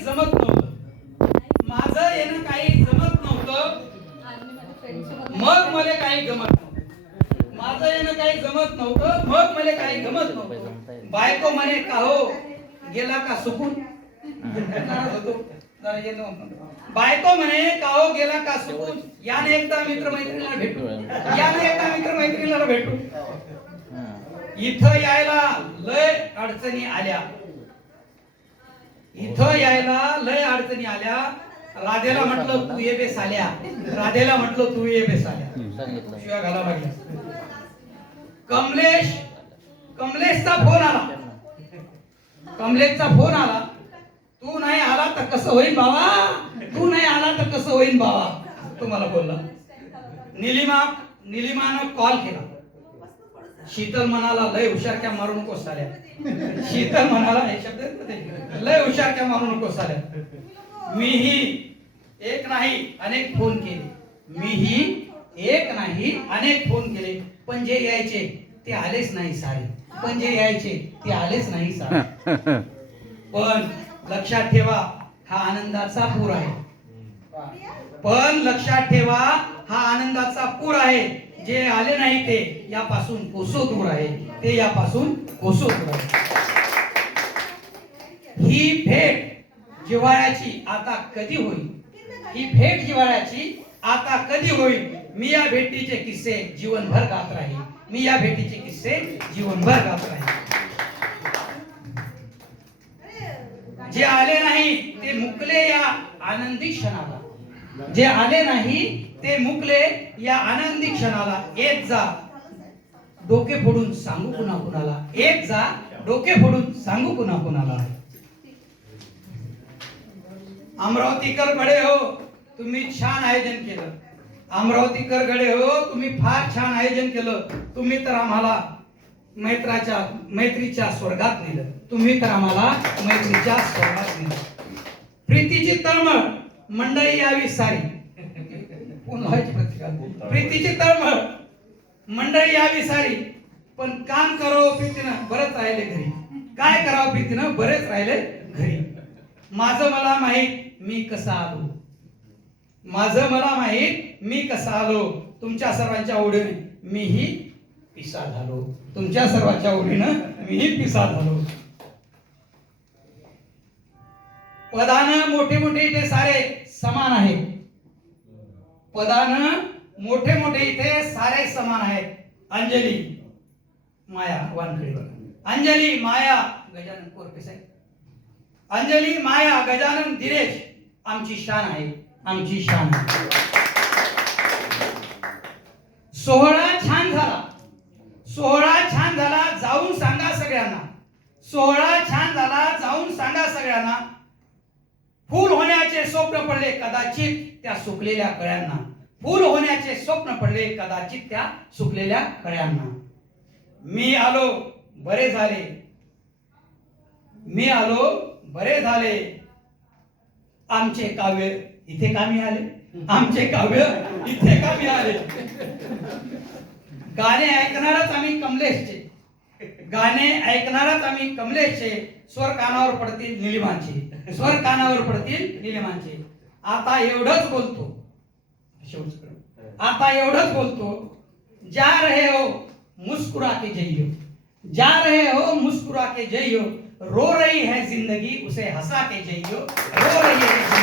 जमत नव्हतं, माझं येणं काही जमत नव्हतं, मग मला काही गमत नव्हतं, माझं येणं काही जमत नव्हतं, मग मला काही गमत नव्हतं. बायको म्हणे का हो गेला का सुकून, बायको म्हणे का हो गेला का सुकून, याने एकदा मित्रमैत्रिणीला भेटू, याने एकदा मित्रमैत्रिणीला भेटू. इथं यायला लय अडचणी आल्या, इथं यायला लय अडचणी आल्या. राधेला म्हटलं तू ये बे साल्या, राधेला म्हटलं तू ये बे साल्या, शिवाय घाला लागल्या. कमलेशचा फोन आला, कमलेशचा फोन आला. तू नाही आला तर कसं होईल बाबा, तू नाही आला तर कसं होईल बाबा, तुम्हाला बोलला. निलिमानं कॉल केला. शीतल म्हणाला लय हुशार क्या मारू नको साल्या, शीतल म्हणाला हे शब्द लय हुशार क्या मारू नको साल्या. मीही एक नाही अनेक फोन केले, मीही एक नाही अनेक फोन केले, पण जे यायचे ते आलेच नाही सारे, पण जे यायचे ते आलेच नाही सारे. पण लक्षात ठेवा हा आनंदाचा पूर आहे, पण लक्षात ठेवा हा आनंदाचा पूर आहे. जे आले नाही ते यापासून कोसो दूर आहे, ते यापासून कोसो दूर आहे. ही भेट जिव्हाळ्याची आता कधी होईल, ही भेट जिव्हाळ्याची आता कधी होईल. मी या भेटीचे किस्से जीवनभर गात राहील, मी या भेटीचे किस्से जीवनभर गात राहील. जे आले नाही ते मुकले या आनंदी क्षणाला, जे आले नाही ते मुकले या आनंदी क्षणाला. एक जा डोके फोडून सांगू कुणा कुणाला, एक जा डोके फोडून सांगू कुणा कुणाला. अमरावतीकर गडे हो तुम्ही छान आयोजन केलं, अमरावतीकर गडे हो तुम्ही फार छान आयोजन केलं. तुम्ही तर आम्हाला मैत्रीच्या स्वर्गात नेलं, तुम्ही तर आम्हाला मैत्रीच्या स्वर्गात नेलं. प्रीतीची तळमळ मंडळी यावी सारी, प्रीतीची तळमळ मंडळी यावी सारी, पण काम करावं प्रीतीनं बरेच राहिले घरी, काय करावं प्रीतीनं बरेच राहिले घरी. माझं मला माहित मी कसा आलो, माझं मला माहित मी कसा आलो. तुमच्या सर्वांच्या ओढीने मीही पिसा झालो, तुमच्या सर्वांच्या ओढीनं मीही पिसा झालो. पदानं मोठे मोठे इथे सारे समान आहेत, पदानं मोठे मोठे इथे सारे समान आहेत. अंजली माया वानखडे, अंजली माया गजानन कोरपे साहेब, अंजली माया गजानन दिनेश आमची शान आहे, आमची शान आहे. सोहळा छान झाला, सोहळा छान झाला जाऊन सांगा सगळ्यांना, सोहळा छान झाला जाऊन सांगा सगळ्यांना. फूल होण्याचे स्वप्न पडले कदाचित त्या सुकलेल्या कळ्यांना, फूल होण्याचे स्वप्न पडले कदाचित त्या सुकलेल्या कळ्यांना. मी आलो बरे झाले, मी आलो बरे झाले, आमचे काव्य इथे कामी आले, आमचे काव्य इथे कामी आले. गाणे ऐकणारच आम्ही कमलेशचे, गाणे ऐकणारच आम्ही कमलेशचे. स्वर कानावर पडतील निलिमांचे, स्वर कानावर पडतील निलिमांचे. आता एवढंच बोलतो, आता एवढंच बोलतो. जा रहे हो मुस्कुरा के जइयो, जा रहे हो मुस्कुरा के जइयो, रो रही है जिंदगी उसे हंसा के जइयो, रो रही है